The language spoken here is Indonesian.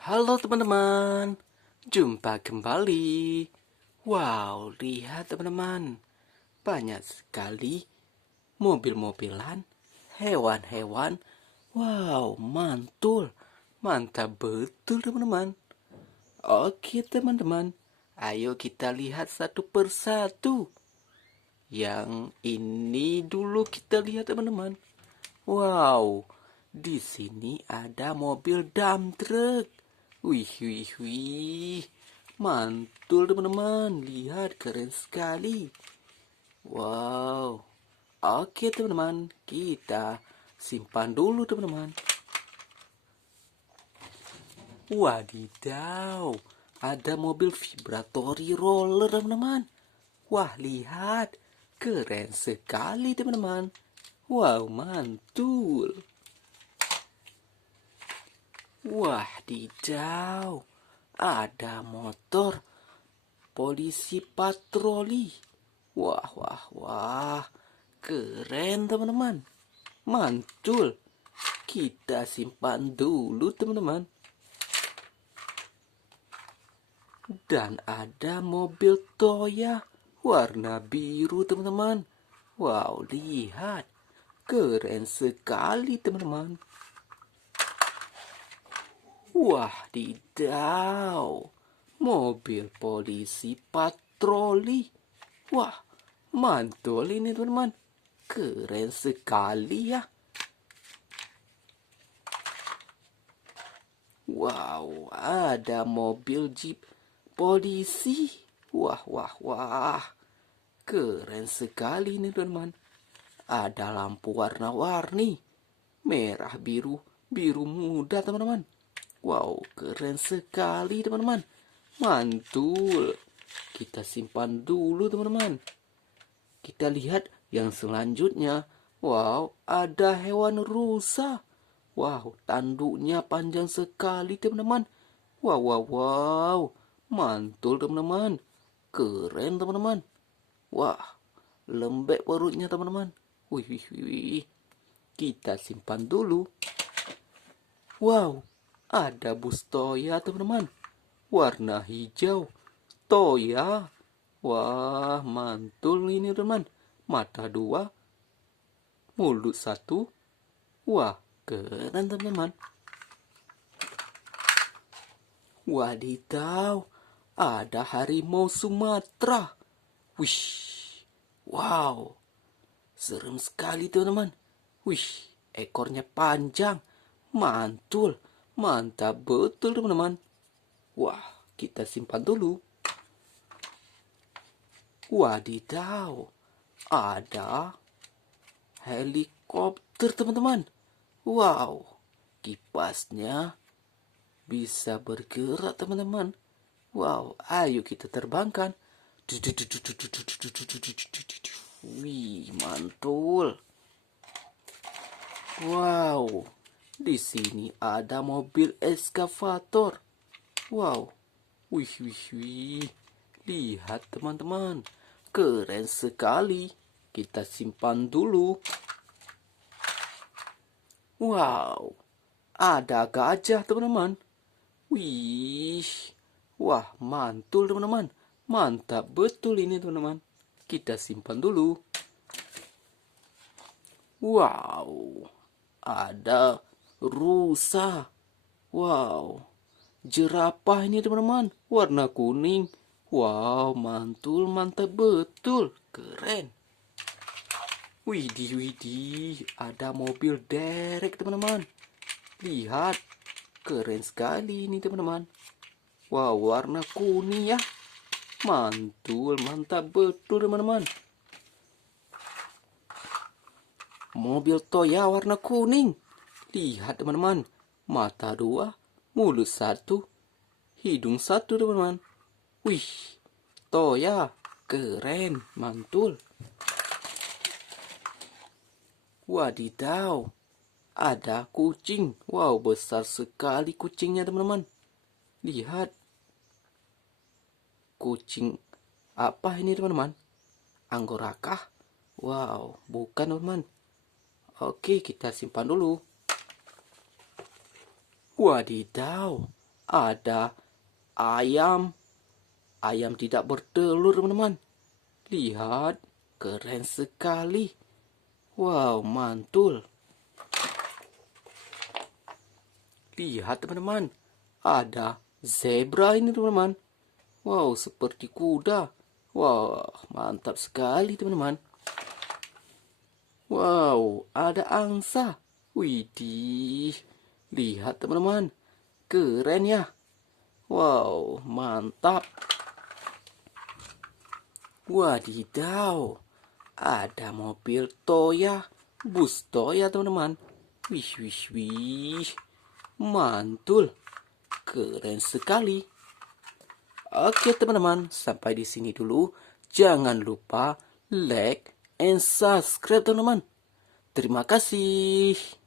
Halo teman-teman, jumpa kembali. Wow, lihat teman-teman, banyak sekali mobil-mobilan, hewan-hewan. Wow, mantul, mantap betul teman-teman. Oke teman-teman, ayo kita lihat satu persatu. Yang ini dulu kita lihat teman-teman. Wow, di sini ada mobil dump truck. Wih, wih, wih. Mantul teman-teman. Lihat, keren sekali. Wow. Oke teman-teman, kita simpan dulu teman-teman. Wadidaw, ada mobil vibratori roller teman-teman. Wah, lihat. Keren sekali teman-teman. Wow, mantul. Wadidaw, ada motor polisi patroli. Wah, wah, wah. Keren teman-teman. Mantul. Kita simpan dulu teman-teman. Dan ada mobil Toya warna biru teman-teman. Wow, lihat. Keren sekali teman-teman. Wah, didaw. Mobil polisi patroli. Wah, mantul ini teman-teman. Keren sekali ya. Wow, ada mobil jeep polisi. Wah, wah, wah. Keren sekali ini teman-teman. Ada lampu warna-warni. Merah, biru, biru muda teman-teman. Wow, keren sekali teman-teman. Mantul. Kita simpan dulu teman-teman. Kita lihat yang selanjutnya. Wow, ada hewan rusa. Wow, tanduknya panjang sekali teman-teman. Wow, wow, wow. Mantul teman-teman. Keren teman-teman. Wah, lembek perutnya teman-teman. Wih, wih, wih. Kita simpan dulu. Wow, ada bus Toya teman-teman. Warna hijau. Toya. Wah, mantul ini teman. Mata dua, mulut satu. Wah, keren teman-teman. Wadidaw, ada harimau Sumatera. Wih, wow, serem sekali teman-teman. Wih, ekornya panjang, mantul, mantap betul teman-teman. Wah, kita simpan dulu. Wadidaw, ada helikopter teman-teman. Wow, kipasnya bisa bergerak teman-teman. Wow, ayo kita terbangkan. Wih, mantul. Wow, di sini ada mobil eskavator. Wow, wih, wih, wih. Lihat teman-teman, keren sekali. Kita simpan dulu. Wow, ada gajah teman-teman. Wih, wah mantul teman-teman. Mantap betul ini teman-teman. Kita simpan dulu. Wow, ada rusa. Wow, jerapah ini teman-teman. Warna kuning. Wow, mantul, mantap betul. Keren. Widih, widih, ada mobil derek teman-teman. Lihat, keren sekali ini teman-teman. Wow, warna kuning ya. Mantul, mantap betul teman-teman. Mobil Toya warna kuning. Lihat teman-teman, mata dua, mulut satu, hidung satu teman-teman. Wih, Toya, keren, mantul. Wadidaw, ada kucing. Wow, besar sekali kucingnya teman-teman. Lihat, kucing apa ini teman-teman? Anggorakah? Wow, bukan teman-teman. Oke, kita simpan dulu. Wadidaw, ada ayam. Ayam tidak bertelur, teman-teman. Lihat, keren sekali. Wow, mantul. Lihat, teman-teman. Ada zebra ini, teman-teman. Wow, seperti kuda. Wow, mantap sekali, teman-teman. Wow, ada angsa. Widih. Lihat, teman-teman. Keren ya. Wow, mantap. Wadidaw. Ada mobil Toya. Bus Toya, teman-teman. Wih, wih, wih. Mantul. Keren sekali. Oke, teman-teman. Sampai di sini dulu. Jangan lupa like and subscribe, teman-teman. Terima kasih.